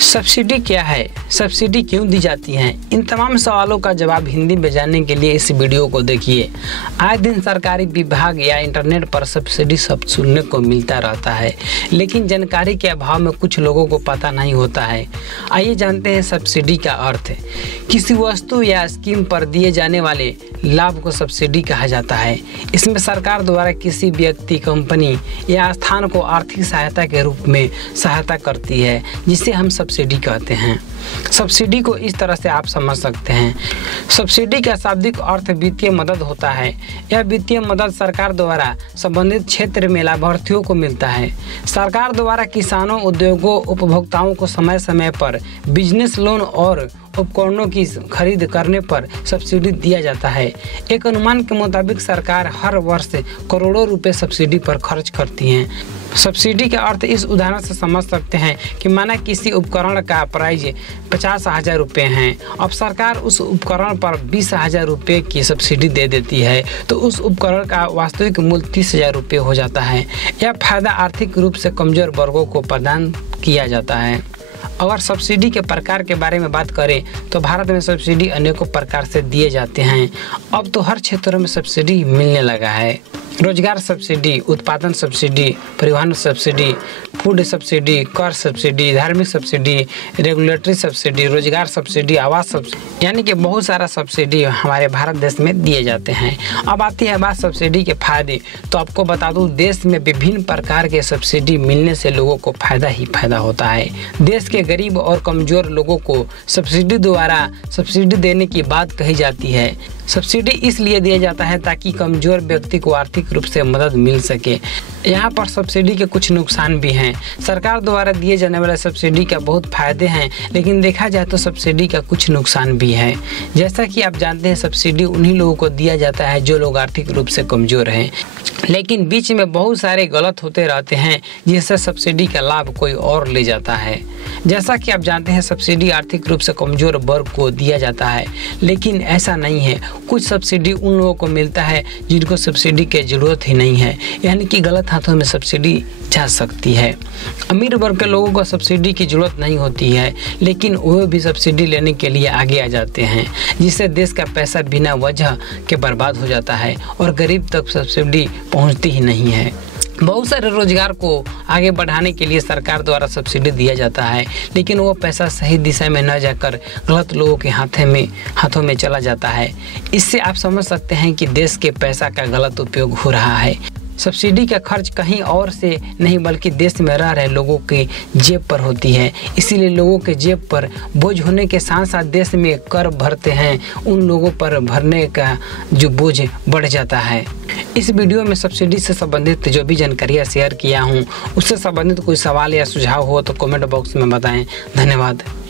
Subsidy क्या है, subsidy क्यों दी जाती है, इन तमाम सवालों का जवाब हिंदी में जानने के लिए इस वीडियो को देखिए। आए दिन सरकारी विभाग या इंटरनेट पर सब्सिडी शब्द सुनने को मिलता रहता है, लेकिन जानकारी के अभाव में कुछ लोगों को पता नहीं होता है। आइए जानते हैं सब्सिडी का अर्थ। किसी वस्तु या स्कीम पर दिए जाने वाले लाभ को सब्सिडी कहा जाता है। इसमें सरकार द्वारा किसी व्यक्ति, कंपनी या स्थान को आर्थिक सहायता के रूप में सहायता करती है, जिसे हम सब्सिडी कहते हैं। सब्सिडी को इस तरह से आप समझ सकते हैं। सब्सिडी का शाब्दिक अर्थ वित्तीय मदद होता है। यह वित्तीय मदद सरकार द्वारा संबंधित क्षेत्र में लाभार्थियों को मिलता है। सरकार द्वारा किसानों, उद्योगों, उपभोक्ताओं को समय समय पर बिजनेस लोन और उपकरणों की खरीद करने पर सब्सिडी दिया जाता है। एक अनुमान के मुताबिक सरकार हर वर्ष करोड़ों रुपए सब्सिडी पर खर्च करती है। सब्सिडी का अर्थ इस उदाहरण से समझ सकते हैं कि माना किसी उपकरण का प्राइस 50,000 रुपये है। अब सरकार उस उपकरण पर 20,000 रुपये की सब्सिडी दे देती है, तो उस उपकरण का वास्तविक मूल्य 30,000 रुपये हो जाता है। यह फायदा आर्थिक रूप से कमजोर वर्गों को प्रदान किया जाता है। अगर सब्सिडी के प्रकार के बारे में बात करें तो भारत में सब्सिडी अनेकों प्रकार से दिए जाते हैं। अब तो हर क्षेत्रों में सब्सिडी मिलने लगा है। रोजगार सब्सिडी, उत्पादन सब्सिडी, परिवहन सब्सिडी, फूड सब्सिडी, कर सब्सिडी, धार्मिक सब्सिडी, रेगुलेटरी सब्सिडी, रोजगार सब्सिडी, आवास सब्सिडी, यानी कि बहुत सारा सब्सिडी हमारे भारत देश में दिए जाते हैं। अब आती है बात सब्सिडी के फायदे। तो आपको बता दूं, देश में विभिन्न प्रकार के सब्सिडी मिलने से लोगों को फायदा ही फायदा होता है। देश के गरीब और कमजोर लोगों को सब्सिडी द्वारा सब्सिडी देने की बात कही जाती है। सब्सिडी इसलिए दिया जाता है ताकि कमजोर व्यक्ति को आर्थिक रूप से मदद मिल सके। यहाँ पर सब्सिडी के कुछ नुकसान भी हैं। सरकार द्वारा दिए जाने वाले सब्सिडी का बहुत फायदे हैं, लेकिन देखा जाए तो सब्सिडी का कुछ नुकसान भी है। जैसा कि आप जानते हैं, सब्सिडी उन्हीं लोगों को दिया जाता है जो लोग आर्थिक रूप से कमजोर हैं, लेकिन बीच में बहुत सारे गलत होते रहते हैं, जिससे सब्सिडी का लाभ कोई और ले जाता है। जैसा कि आप जानते हैं, सब्सिडी आर्थिक रूप से कमजोर वर्ग को दिया जाता है, लेकिन ऐसा नहीं है। कुछ सब्सिडी उन लोगों को मिलता है जिनको सब्सिडी की जरूरत ही नहीं है, यानी कि गलत हाथों में सब्सिडी जा सकती है। अमीर वर्ग के लोगों को सब्सिडी की जरूरत नहीं होती है, लेकिन वो भी सब्सिडी लेने के लिए आगे आ जाते हैं, जिससे देश का पैसा बिना वजह के बर्बाद हो जाता है और गरीब तक सब्सिडी पहुंचती ही नहीं है। बहुत सारे रोजगार को आगे बढ़ाने के लिए सरकार द्वारा सब्सिडी दिया जाता है, लेकिन वो पैसा सही दिशा में न जाकर गलत लोगों के हाथों में चला जाता है। इससे आप समझ सकते हैं कि देश के पैसा का गलत उपयोग हो रहा है। सब्सिडी का खर्च कहीं और से नहीं बल्कि देश में रह रहे लोगों के जेब पर होती है। इसीलिए लोगों के जेब पर बोझ होने के साथ साथ देश में कर भरते हैं, उन लोगों पर भरने का जो बोझ बढ़ जाता है। इस वीडियो में सब्सिडी से संबंधित जो भी जानकारियाँ शेयर किया हूँ, उससे संबंधित कोई सवाल या सुझाव हो तो कमेंट बॉक्स में बताएं। धन्यवाद।